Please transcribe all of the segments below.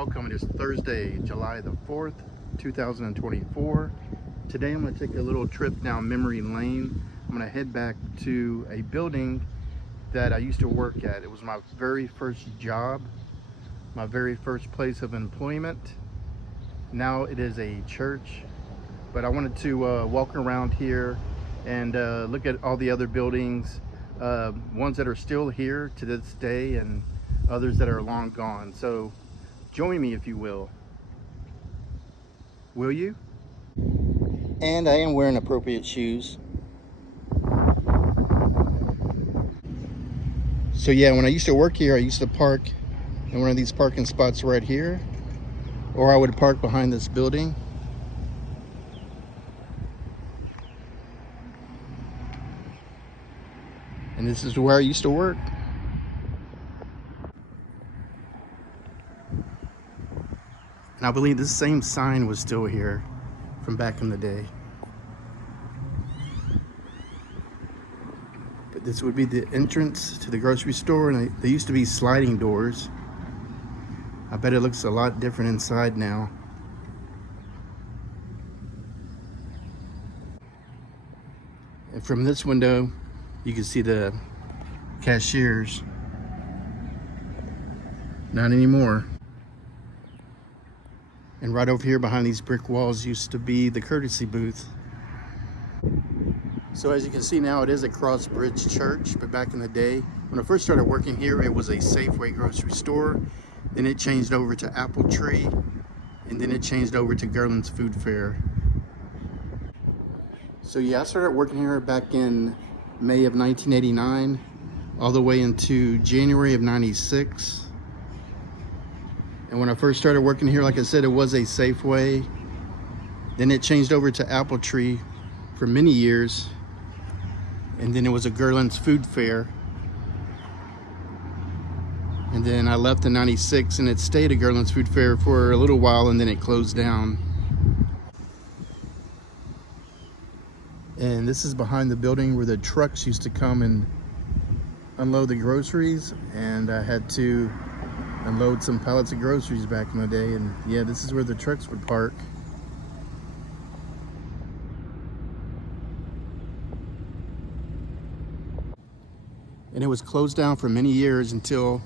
welcome. It is Thursday, July the 4th, 2024. Today I'm going to take a little trip down memory lane. I'm going to head back to a building that I used to work at. It was my very first job, my very first place of employment. Now it is a church, but I wanted to walk around here and look at all the other buildings, ones that are still here to this day and others that are long gone. So join me if you will. Will you? And I am wearing appropriate shoes. So yeah, when I used to work here, I used to park in one of these parking spots right here, or I would park behind this building. And this is where I used to work. And I believe this same sign was still here from back in the day. But this would be the entrance to the grocery store, and they used to be sliding doors. I bet it looks a lot different inside now. And from this window, you can see the cashiers. Not anymore. And right over here behind these brick walls used to be the courtesy booth. So as you can see now, it is a Crossbridge church, but back in the day, when I first started working here, it was a Safeway grocery store. Then it changed over to Apple Tree, and then it changed over to Gerland's Food Fair. So yeah, I started working here back in May of 1989, all the way into January of 96. And when I first started working here, like I said, it was a Safeway. Then it changed over to Apple Tree for many years. And then it was a Gerland's Food Fair. And then I left in 96 and it stayed at Gerland's Food Fair for a little while, and then it closed down. And this is behind the building where the trucks used to come and unload the groceries. And I had to unload some pallets of groceries back in the day, and yeah, this is where the trucks would park. And it was closed down for many years until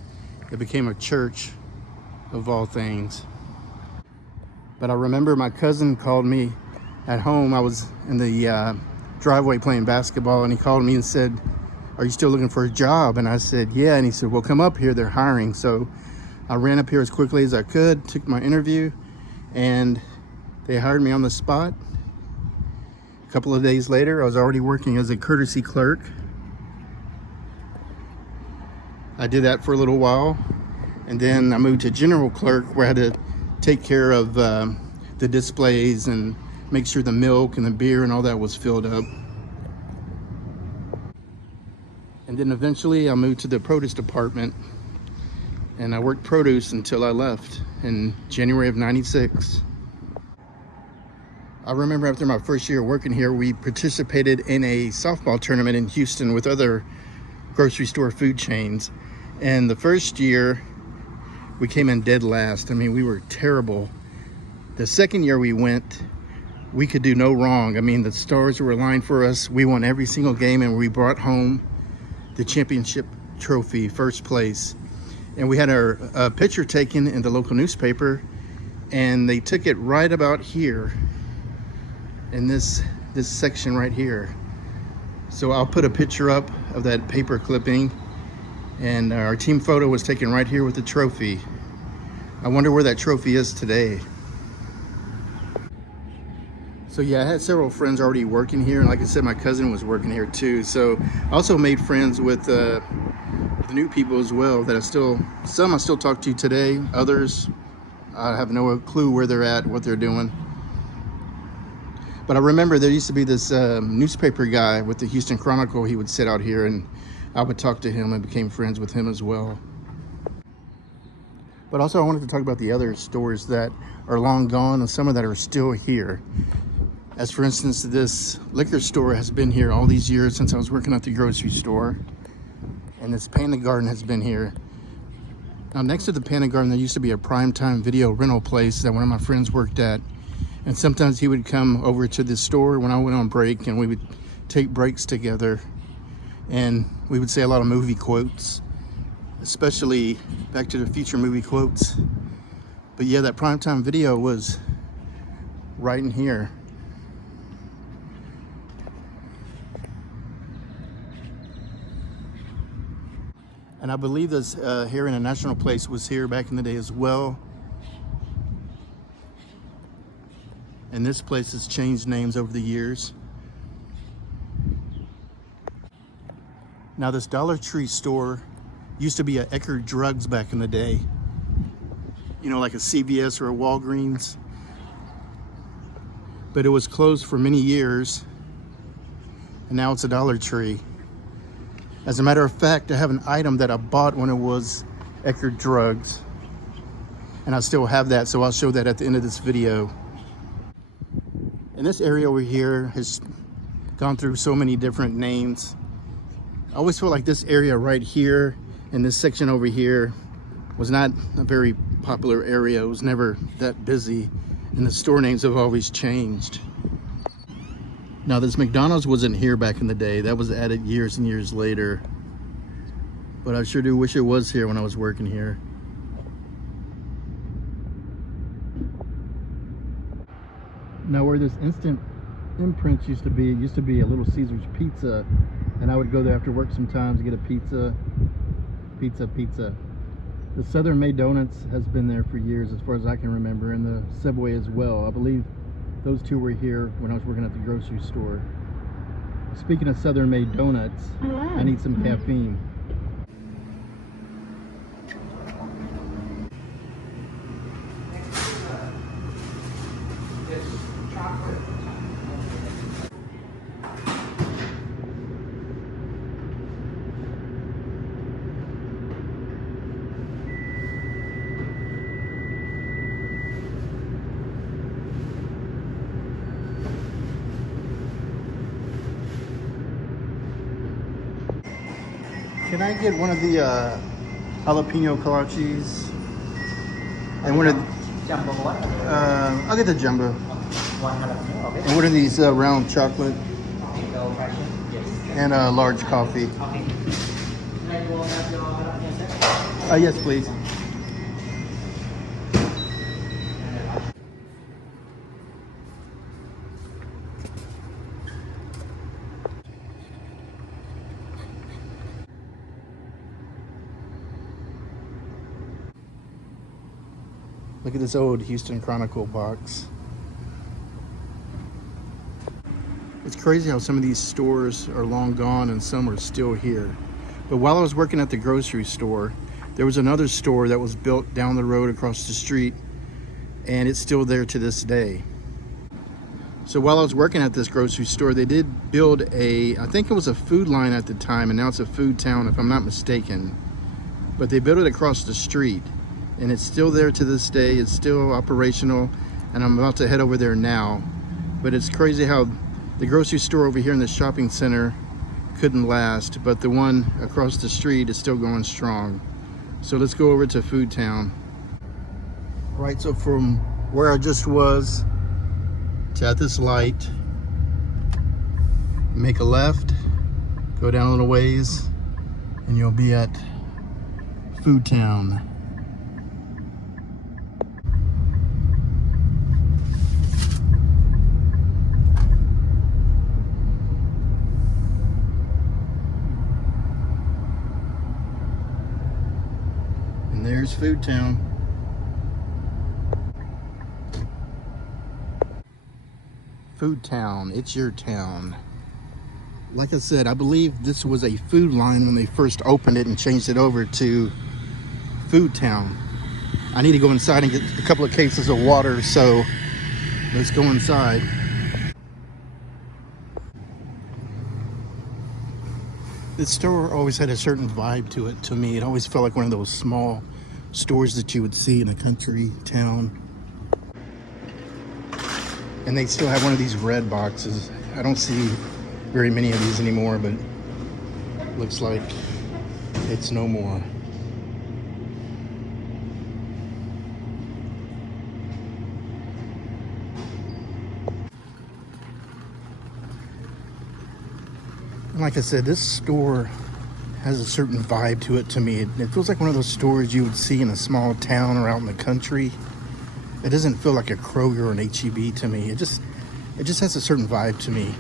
it became a church, of all things. But I remember my cousin called me at home. I was in the driveway playing basketball, and he called me and said, "Are you still looking for a job?" And I said, "Yeah." And he said, "Well, come up here, they're hiring." So I ran up here as quickly as I could, took my interview, and they hired me on the spot. A couple of days later, I was already working as a courtesy clerk. I did that for a little while, and then I moved to general clerk, where I had to take care of the displays and make sure the milk and the beer and all that was filled up. And then eventually I moved to the produce department, and I worked produce until I left in January of 96. I remember after my first year working here, we participated in a softball tournament in Houston with other grocery store food chains. And the first year, we came in dead last. I mean, we were terrible. The second year we went, we could do no wrong. I mean, the stars were aligned for us. We won every single game, and we brought home the championship trophy, first place. And we had our picture taken in the local newspaper, and they took it right about here in this section right here. So I'll put a picture up of that paper clipping, and our team photo was taken right here with the trophy. I wonder where that trophy is today. So yeah, I had several friends already working here, and like I said, my cousin was working here too. So I also made friends with the new people as well that some I still talk to today. Others, I have no clue where they're at, what they're doing. But I remember there used to be this newspaper guy with the Houston Chronicle. He would sit out here, and I would talk to him and became friends with him as well. But also I wanted to talk about the other stores that are long gone and some of that are still here. As for instance, this liquor store has been here all these years since I was working at the grocery store. And this Painted Garden has been here Now next to the Panda Garden, there used to be a primetime video rental place that one of my friends worked at. And sometimes he would come over to the store when I went on break, and we would take breaks together. And we would say a lot of movie quotes, especially Back to the Future movie quotes. But yeah, that primetime video was right in here. And I believe this here in a National Place was here back in the day as well. And this place has changed names over the years. Now this Dollar Tree store used to be a Eckerd Drugs back in the day. You know, like a CVS or a Walgreens. But it was closed for many years. And now it's a Dollar Tree. As a matter of fact, I have an item that I bought when it was Eckerd Drugs. And I still have that, so I'll show that at the end of this video. And this area over here has gone through so many different names. I always feel like this area right here and this section over here was not a very popular area. It was never that busy, and the store names have always changed. Now this McDonald's wasn't here back in the day. That was added years and years later. But I sure do wish it was here when I was working here. Now where this Instant Imprints used to be, it used to be a Little Caesars Pizza. And I would go there after work sometimes to get a pizza. The Southern Made Donuts has been there for years as far as I can remember, and the Subway as well. I believe those two were here when I was working at the grocery store. Speaking of Southern Made Donuts, I need some caffeine. Can I get one of the jalapeno kolaches? And one of Jumbo what? I'll get the jumbo. One jalapeno, okay. And what are these round chocolate? Okay, the old fashioned, yes. And a large coffee. Okay. Then you will have your jalapeno, sir? Yes, please. Look at this old Houston Chronicle box. It's crazy how some of these stores are long gone and some are still here. But while I was working at the grocery store, there was another store that was built down the road across the street, and it's still there to this day. So while I was working at this grocery store, they did build I think it was a Food Line at the time, and now it's a Food Town if I'm not mistaken. But they built it across the street. And it's still there to this day. It's still operational, and I'm about to head over there now. But it's crazy how the grocery store over here in the shopping center couldn't last, but the one across the street is still going strong. So let's go over to Food Town. Right, so from where I just was to at this light, make a left, go down a little ways, and you'll be at Food Town. There's Food Town. Food Town, it's your town. Like I said, I believe this was a Food Line when they first opened it and changed it over to Food Town. I need to go inside and get a couple of cases of water, so let's go inside. This store always had a certain vibe to it to me. It always felt like one of those small stores that you would see in a country town. And they still have one of these red boxes. I don't see very many of these anymore, but looks like it's no more. And like I said, this store has a certain vibe to it to me. It feels like one of those stores you would see in a small town or out in the country. It doesn't feel like a Kroger or an H-E-B to me. It just has a certain vibe to me.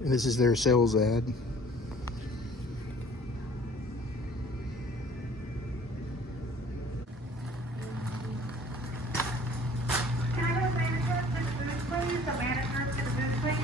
And this is their sales ad. Can I have a manager to the booth, please? A manager to the booth, please?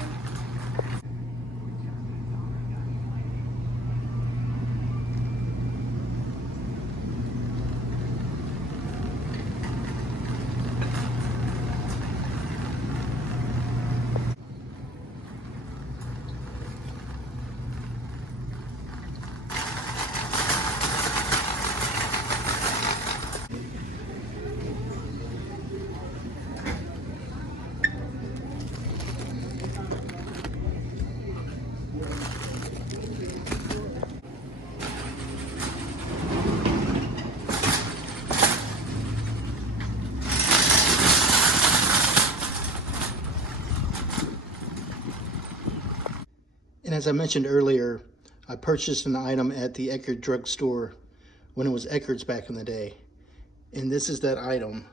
And as I mentioned earlier, I purchased an item at the Eckerd drugstore when it was Eckerd's back in the day. And this is that item.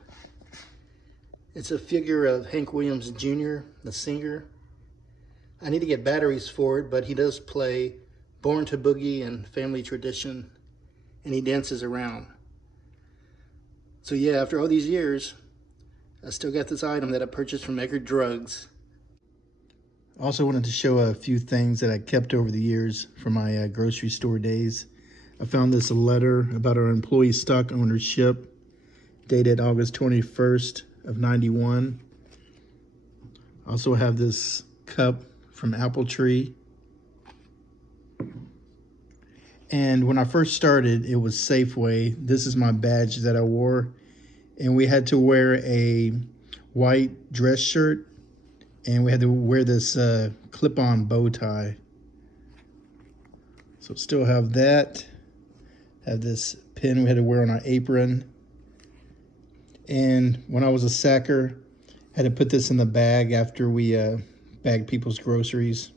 It's a figure of Hank Williams Jr., the singer. I need to get batteries for it, but he does play Born to Boogie and Family Tradition, and he dances around. So yeah, after all these years, I still got this item that I purchased from Eckerd Drugs. Also wanted to show a few things that I kept over the years from my grocery store days. I found this letter about our employee stock ownership dated August 21st of 91. I also have this cup from Apple Tree. And when I first started, it was Safeway. This is my badge that I wore. And we had to wear a white dress shirt. And we had to wear this clip-on bow tie. So still have that. Have this pin we had to wear on our apron. And when I was a sacker, I had to put this in the bag after we bagged people's groceries.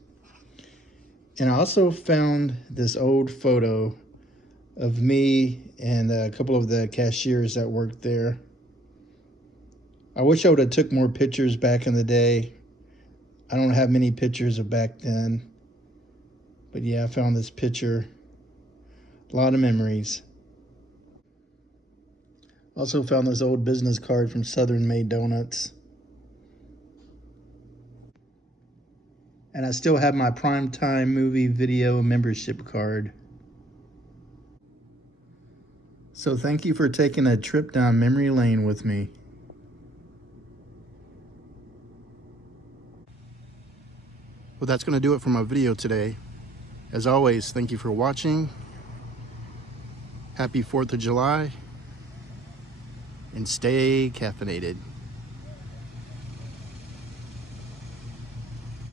And I also found this old photo of me and a couple of the cashiers that worked there. I wish I would have took more pictures back in the day. I don't have many pictures of back then. But yeah, I found this picture. A lot of memories. Also found this old business card from Southern Made Donuts. And I still have my Primetime Movie Video membership card. So thank you for taking a trip down memory lane with me. Well, that's going to do it for my video today. As always, thank you for watching. Happy 4th of July. And stay caffeinated.